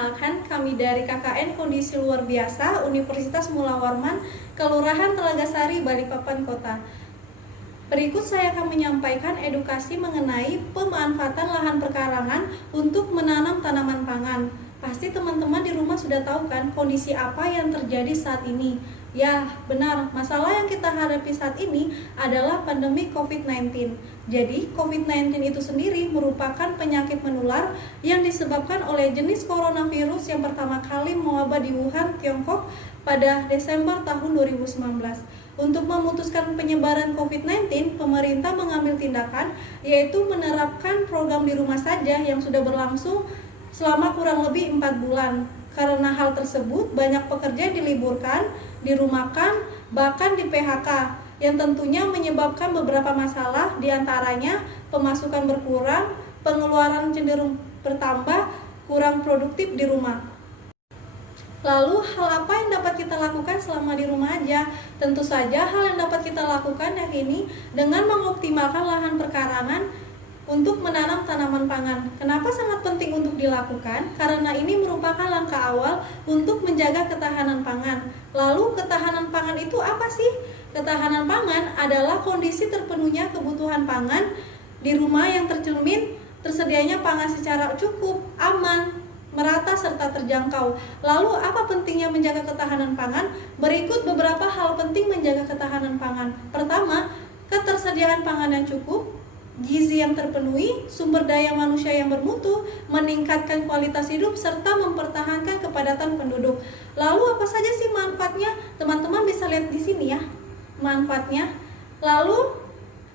perkenalkan, kami dari KKN Kondisi Luar Biasa Universitas Mula Warman, Kelurahan Telaga Sari, Balikpapan Kota. Berikut saya akan menyampaikan edukasi mengenai pemanfaatan lahan perkarangan untuk menanam tanaman pangan. Pasti teman-teman di rumah sudah tahu kan kondisi apa yang terjadi saat ini. Ya, benar, masalah yang kita hadapi saat ini adalah pandemi COVID-19. Jadi, COVID-19 itu sendiri merupakan penyakit menular yang disebabkan oleh jenis coronavirus yang pertama kali mewabah di Wuhan, Tiongkok pada Desember tahun 2019. Untuk memutuskan penyebaran COVID-19, pemerintah mengambil tindakan yaitu menerapkan program di rumah saja yang sudah berlangsung selama kurang lebih 4 bulan. Karena hal tersebut, banyak pekerja diliburkan, dirumahkan, bahkan di PHK, yang tentunya menyebabkan beberapa masalah, diantaranya pemasukan berkurang, pengeluaran cenderung bertambah, kurang produktif di rumah. Lalu, hal apa yang dapat kita lakukan selama di rumah aja? Tentu saja hal yang dapat kita lakukan yang ini dengan mengoptimalkan lahan perkarangan untuk menanam tanaman pangan. Kenapa sangat penting untuk dilakukan? Karena ini merupakan langkah awal untuk menjaga ketahanan pangan. Lalu ketahanan pangan itu apa sih? Ketahanan pangan adalah kondisi terpenuhnya kebutuhan pangan di rumah yang tercermin tersedianya pangan secara cukup, aman, merata serta terjangkau. Lalu apa pentingnya menjaga ketahanan pangan? Berikut beberapa hal penting menjaga ketahanan pangan. Pertama, ketersediaan pangan yang cukup, gizi yang terpenuhi, sumber daya manusia yang bermutu, meningkatkan kualitas hidup, serta mempertahankan kepadatan penduduk. Lalu apa saja sih manfaatnya? Teman-teman bisa lihat di sini ya, manfaatnya. Lalu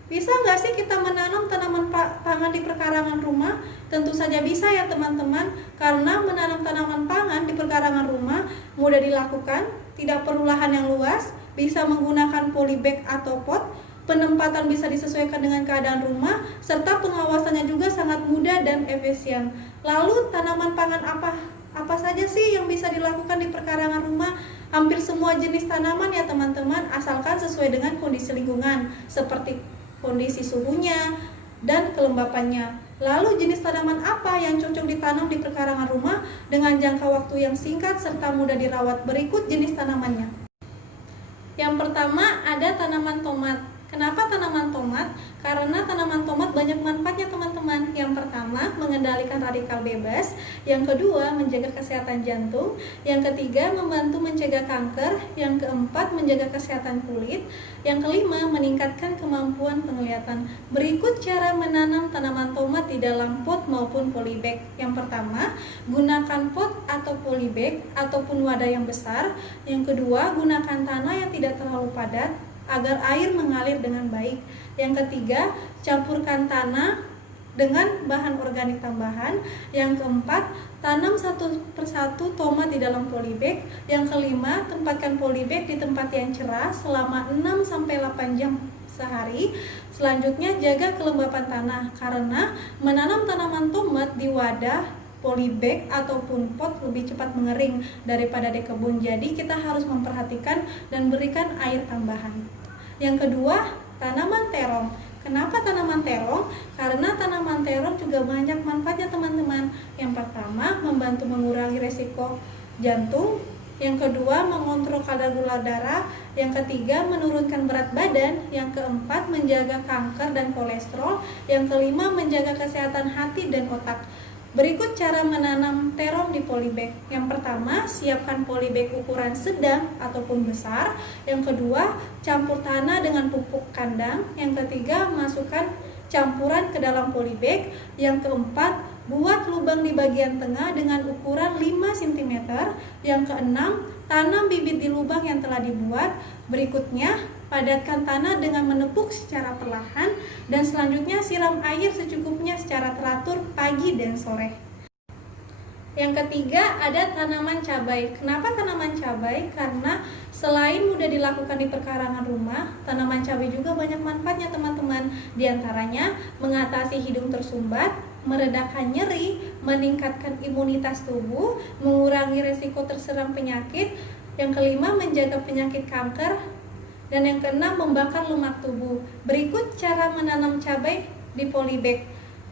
bisa nggak sih kita menanam tanaman pangan di perkarangan rumah? Tentu saja bisa ya teman-teman, karena menanam tanaman pangan di perkarangan rumah mudah dilakukan, tidak perlu lahan yang luas, bisa menggunakan polybag atau pot, penempatan bisa disesuaikan dengan keadaan rumah, serta pengawasannya juga sangat mudah dan efisien. Lalu tanaman pangan apa saja sih yang bisa dilakukan di perkarangan rumah? Hampir semua jenis tanaman ya teman-teman, asalkan sesuai dengan kondisi lingkungan, seperti kondisi suhunya dan kelembapannya. Lalu jenis tanaman apa yang cocok ditanam di perkarangan rumah dengan jangka waktu yang singkat serta mudah dirawat? Berikut jenis tanamannya. Yang pertama ada tanaman tomat. Kenapa tanaman tomat? Karena tanaman tomat banyak manfaatnya teman-teman. Yang pertama, mengendalikan radikal bebas. Yang kedua, menjaga kesehatan jantung. Yang ketiga, membantu mencegah kanker. Yang keempat, menjaga kesehatan kulit. Yang kelima, meningkatkan kemampuan penglihatan. Berikut cara menanam tanaman tomat di dalam pot maupun polybag. Yang pertama, gunakan pot atau polybag ataupun wadah yang besar. Yang kedua, gunakan tanah yang tidak terlalu padat agar air mengalir dengan baik. Yang ketiga, campurkan tanah dengan bahan organik tambahan. Yang keempat, tanam satu persatu tomat di dalam polybag. Yang kelima, tempatkan polybag di tempat yang cerah selama 6-8 jam sehari. Selanjutnya, jaga kelembapan tanah, karena menanam tanaman tomat di wadah polybag ataupun pot lebih cepat mengering daripada di kebun. Jadi kita harus memperhatikan dan berikan air tambahan. Yang kedua, tanaman terong. Kenapa tanaman terong? Karena tanaman terong juga banyak manfaatnya teman-teman. Yang pertama, membantu mengurangi resiko jantung. Yang kedua, mengontrol kadar gula darah. Yang ketiga, menurunkan berat badan. Yang keempat, menjaga kanker dan kolesterol. Yang kelima, menjaga kesehatan hati dan otak. Berikut cara menanam terong di polybag. Yang pertama, siapkan polybag ukuran sedang ataupun besar. Yang kedua, campur tanah dengan pupuk kandang. Yang ketiga, masukkan campuran ke dalam polybag. Yang keempat, buat lubang di bagian tengah dengan ukuran 5 cm. Yang keenam, tanam bibit di lubang yang telah dibuat. Berikutnya, padatkan tanah dengan menepuk secara perlahan, dan selanjutnya siram air secukupnya secara teratur pagi dan sore. Yang ketiga ada tanaman cabai. Kenapa tanaman cabai? Karena selain mudah dilakukan di perkarangan rumah, tanaman cabai juga banyak manfaatnya teman-teman. Di antaranya mengatasi hidung tersumbat, meredakan nyeri, meningkatkan imunitas tubuh, mengurangi resiko terserang penyakit. Yang kelima, menjaga penyakit kanker. Dan yang keenam, membakar lemak tubuh. Berikut cara menanam cabai di polybag.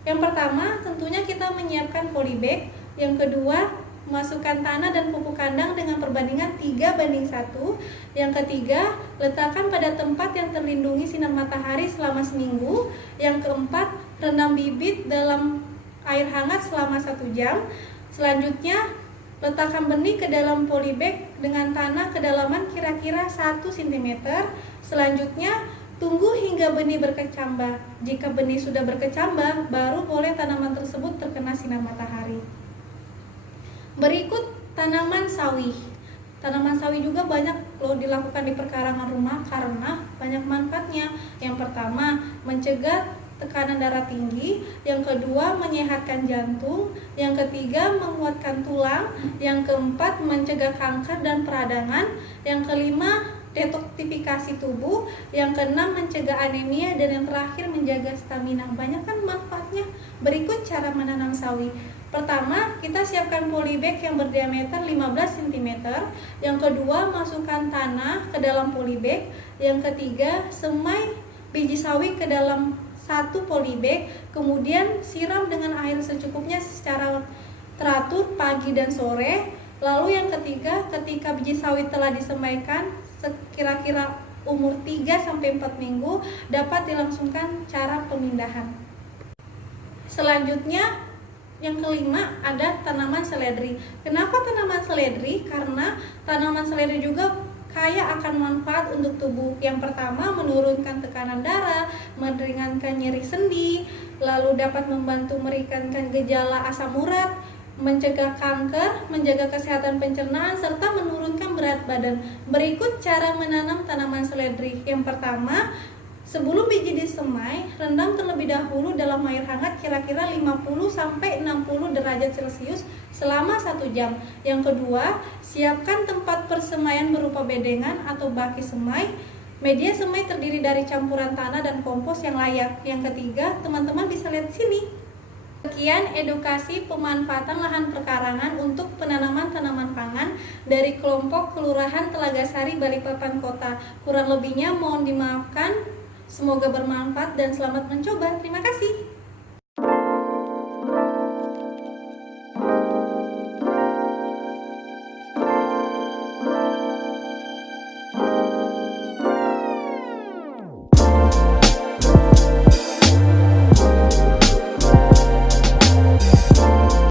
Yang pertama, tentunya kita menyiapkan polybag. Yang kedua, masukkan tanah dan pupuk kandang dengan perbandingan 3:1. Yang ketiga, letakkan pada tempat yang terlindungi sinar matahari selama seminggu. Yang keempat, rendam bibit dalam air hangat selama 1 jam. Selanjutnya, letakkan benih ke dalam polybag dengan tanah kedalaman kira-kira 1 cm. Selanjutnya, tunggu hingga benih berkecambah. Jika benih sudah berkecambah, baru boleh tanaman tersebut terkena sinar matahari. Berikut tanaman sawi. Tanaman sawi juga banyak loh dilakukan di perkarangan rumah karena banyak manfaatnya. Yang pertama, mencegah tekanan darah tinggi. Yang kedua, menyehatkan jantung. Yang ketiga, menguatkan tulang. Yang keempat, mencegah kanker dan peradangan. Yang kelima, detoksifikasi tubuh. Yang keenam, mencegah anemia. Dan yang terakhir, menjaga stamina. Banyak kan manfaatnya. Berikut cara menanam sawi. Pertama, kita siapkan polybag yang berdiameter 15 cm. Yang kedua, masukkan tanah ke dalam polybag. Yang ketiga, semai biji sawi ke dalam 1 polybag. Kemudian siram dengan air secukupnya secara teratur pagi dan sore. Lalu yang ketiga, ketika biji sawi telah disemaikan kira-kira umur 3-4 minggu, dapat dilangsungkan cara pemindahan. Selanjutnya, yang kelima ada tanaman seledri. Kenapa tanaman seledri? Karena tanaman seledri juga kaya akan manfaat untuk tubuh. Yang pertama, menurunkan tekanan darah, meringankan nyeri sendi, lalu dapat membantu meringankan gejala asam urat, mencegah kanker, menjaga kesehatan pencernaan, serta menurunkan berat badan. Berikut cara menanam tanaman seledri. Yang pertama, sebelum biji disemai, rendam terlebih dahulu dalam air hangat kira-kira 50-60 derajat Celcius selama 1 jam. Yang kedua, siapkan tempat persemaian berupa bedengan atau baki semai. Media semai terdiri dari campuran tanah dan kompos yang layak. Yang ketiga, teman-teman bisa lihat sini. Sekian edukasi pemanfaatan lahan perkarangan untuk penanaman tanaman pangan dari kelompok Kelurahan Telaga Sari, Balikpapan Kota. Kurang lebihnya mohon dimaafkan. Semoga bermanfaat dan selamat mencoba. Terima kasih.